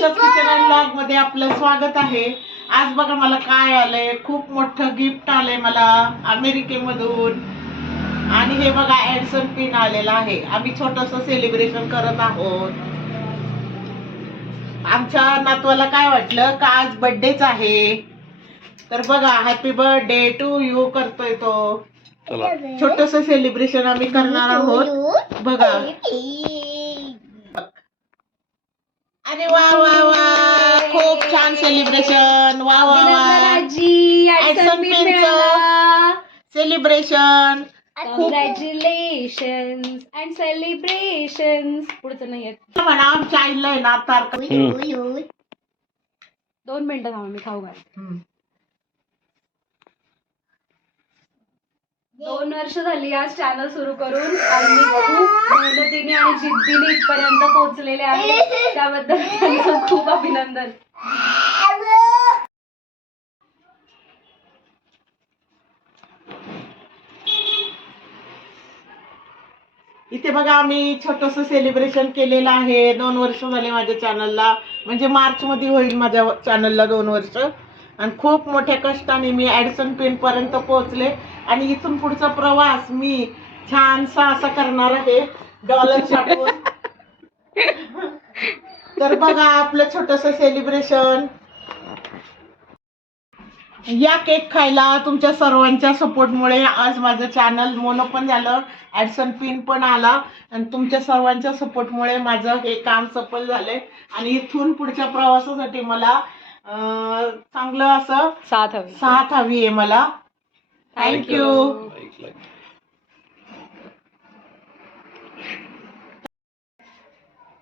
ब्लॉगमध्ये आपलं स्वागत आहे. आज बघा मला काय आलंय. खूप मोठं गिफ्ट आलंय मला अमेरिकेमधून. आणि हे बघा ऍडसन पिन आलेला आहे. आम्ही छोटस सेलिब्रेशन करत आहोत. आमच्या नातवाला काय वाटलं? का आज बर्थडेच आहे? तर बघा हॅपी बर्थडे टू यू करतोय तो. चला. छोटस सेलिब्रेशन आम्ही करणार आहोत. बघा. अरे वा वा वा. खूप छान सेलिब्रेशन वा वा वा. Action pin चं. सेलिब्रेशन कॉंग्रॅच्युलेशन अँड सेलिब्रेशन पुढचं नाही येत. म्हणा आमच्या आईला आहे ना तारख दोन मिनिटं थांबा मी खाऊ घाल दोन वर्ष झाली आज चॅनल सुरू करून आणि मी खूप मेहनतीने आणि जिद्दीने इथपर्यंत पोहोचलेले आहे. त्याबद्दल त्यांचं खूप अभिनंदन. इथे बघा आम्ही छोटस सेलिब्रेशन केलेलं आहे. दोन वर्ष झाले माझ्या चॅनलला म्हणजे मार्च मध्ये होईल माझ्या चॅनलला दोन वर्ष. आणि खूप मोठ्या कष्टाने मी ऍडसन पिन पर्यंत पोहोचले. आणि इथून पुढचा प्रवास मी छानसा असा करणार आहे. डॉलर छापून. तर बघा आपलं छोटस सेलिब्रेशन या केक खायला तुमच्या सर्वांच्या सपोर्टमुळे आज माझं चॅनल मोनो पण झालं ॲडसन पिन पण आला. आणि तुमच्या सर्वांच्या सपोर्टमुळे माझं हे काम सफल झालंय. आणि इथून पुढच्या प्रवासासाठी मला चांगलं असं साथ हवी. साथ हवी आहे मला. थँक्यू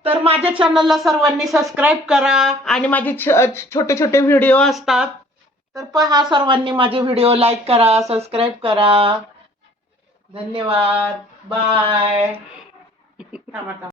तर माझ्या चॅनलला सर्वांनी सबस्क्राईब करा आणि माझे छोटे छोटे व्हिडिओ असतात. तर पहा सर्वांनी माझे व्हिडिओ लाईक करा सबस्क्राईब करा. धन्यवाद. बाय थांबा.